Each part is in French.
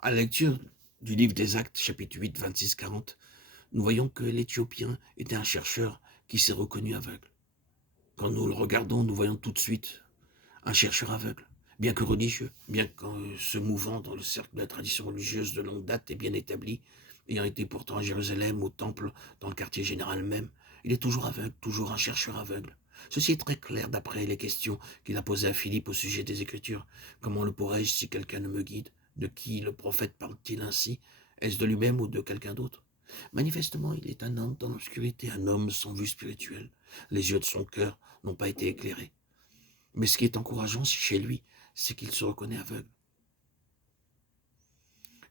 À la lecture du livre des Actes, chapitre 8, 26-40, nous voyons que l'Éthiopien était un chercheur qui s'est reconnu aveugle. Quand nous le regardons, nous voyons tout de suite un chercheur aveugle, bien que religieux, bien que se mouvant dans le cercle de la tradition religieuse de longue date et bien établi, ayant été pourtant à Jérusalem, au temple, dans le quartier général même, il est toujours aveugle, toujours un chercheur aveugle. Ceci est très clair d'après les questions qu'il a posées à Philippe au sujet des Écritures. Comment le pourrais-je si quelqu'un ne me guide? De qui le prophète parle-t-il ainsi? Est-ce de lui-même ou de quelqu'un d'autre? Manifestement, il est un homme dans l'obscurité, un homme sans vue spirituelle. Les yeux de son cœur n'ont pas été éclairés. Mais ce qui est encourageant chez lui, c'est qu'il se reconnaît aveugle.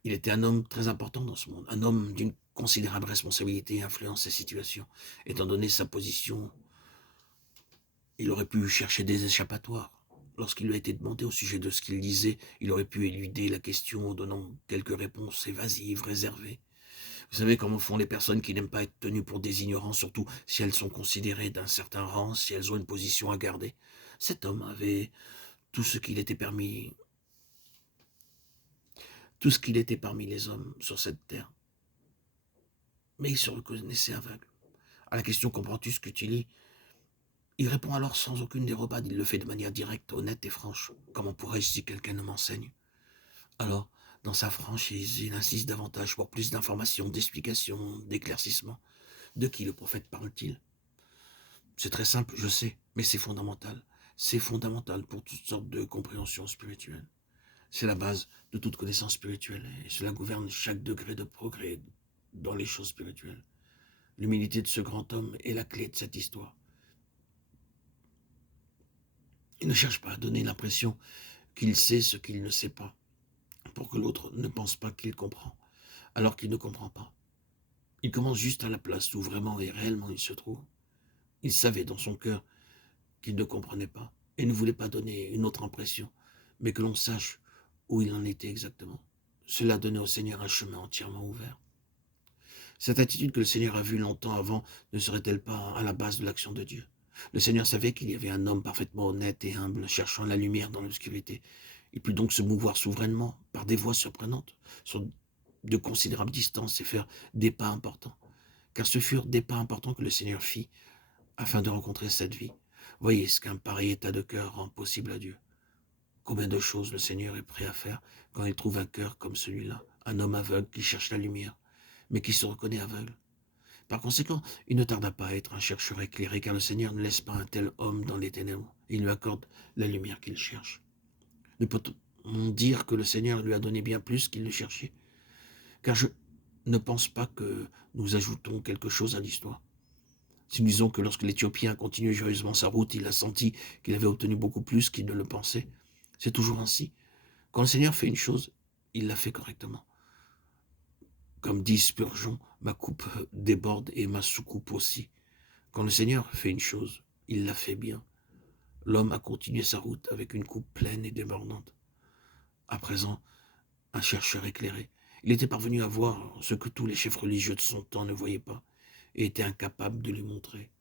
Il était un homme très important dans ce monde, un homme d'une considérable responsabilité et influence ses situations. Étant donné sa position, il aurait pu chercher des échappatoires. Lorsqu'il lui a été demandé au sujet de ce qu'il disait, il aurait pu éluder la question en donnant quelques réponses évasives, réservées. Vous savez comment font les personnes qui n'aiment pas être tenues pour des ignorants, surtout si elles sont considérées d'un certain rang, si elles ont une position à garder. Cet homme avait tout ce qu'il était permis, tout ce qu'il était parmi les hommes sur cette terre. Mais il se reconnaissait aveugle. À la question comprends-tu ce que tu lis, il répond alors sans aucune dérobade, il le fait de manière directe, honnête et franche. Comment pourrais-je si quelqu'un ne m'enseigne? Alors, dans sa franchise, il insiste davantage pour plus d'informations, d'explications, d'éclaircissements. De qui le prophète parle-t-il? C'est très simple, je sais, mais c'est fondamental. C'est fondamental pour toutes sortes de compréhensions spirituelles. C'est la base de toute connaissance spirituelle et cela gouverne chaque degré de progrès dans les choses spirituelles. L'humilité de ce grand homme est la clé de cette histoire. Il ne cherche pas à donner l'impression qu'il sait ce qu'il ne sait pas, pour que l'autre ne pense pas qu'il comprend, alors qu'il ne comprend pas. Il commence juste à la place où vraiment et réellement il se trouve. Il savait dans son cœur qu'il ne comprenait pas et ne voulait pas donner une autre impression, mais que l'on sache où il en était exactement. Cela donnait au Seigneur un chemin entièrement ouvert. Cette attitude que le Seigneur a vue longtemps avant ne serait-elle pas à la base de l'action de Dieu? Le Seigneur savait qu'il y avait un homme parfaitement honnête et humble, cherchant la lumière dans l'obscurité. Il put donc se mouvoir souverainement, par des voies surprenantes, sur de considérables distances et faire des pas importants. Car ce furent des pas importants que le Seigneur fit afin de rencontrer cette vie. Voyez ce qu'un pareil état de cœur rend possible à Dieu. Combien de choses le Seigneur est prêt à faire quand il trouve un cœur comme celui-là, un homme aveugle qui cherche la lumière, mais qui se reconnaît aveugle. Par conséquent, il ne tarda pas à être un chercheur éclairé, car le Seigneur ne laisse pas un tel homme dans les ténèbres. Il lui accorde la lumière qu'il cherche. Ne peut-on dire que le Seigneur lui a donné bien plus qu'il ne cherchait? Car je ne pense pas que nous ajoutons quelque chose à l'histoire. Si nous disons que lorsque l'Éthiopien a continué joyeusement sa route, il a senti qu'il avait obtenu beaucoup plus qu'il ne le pensait, c'est toujours ainsi. Quand le Seigneur fait une chose, il la fait correctement. Comme dit Spurgeon, ma coupe déborde et ma soucoupe aussi. Quand le Seigneur fait une chose, il la fait bien. L'homme a continué sa route avec une coupe pleine et débordante. À présent, un chercheur éclairé, il était parvenu à voir ce que tous les chefs religieux de son temps ne voyaient pas et était incapable de lui montrer.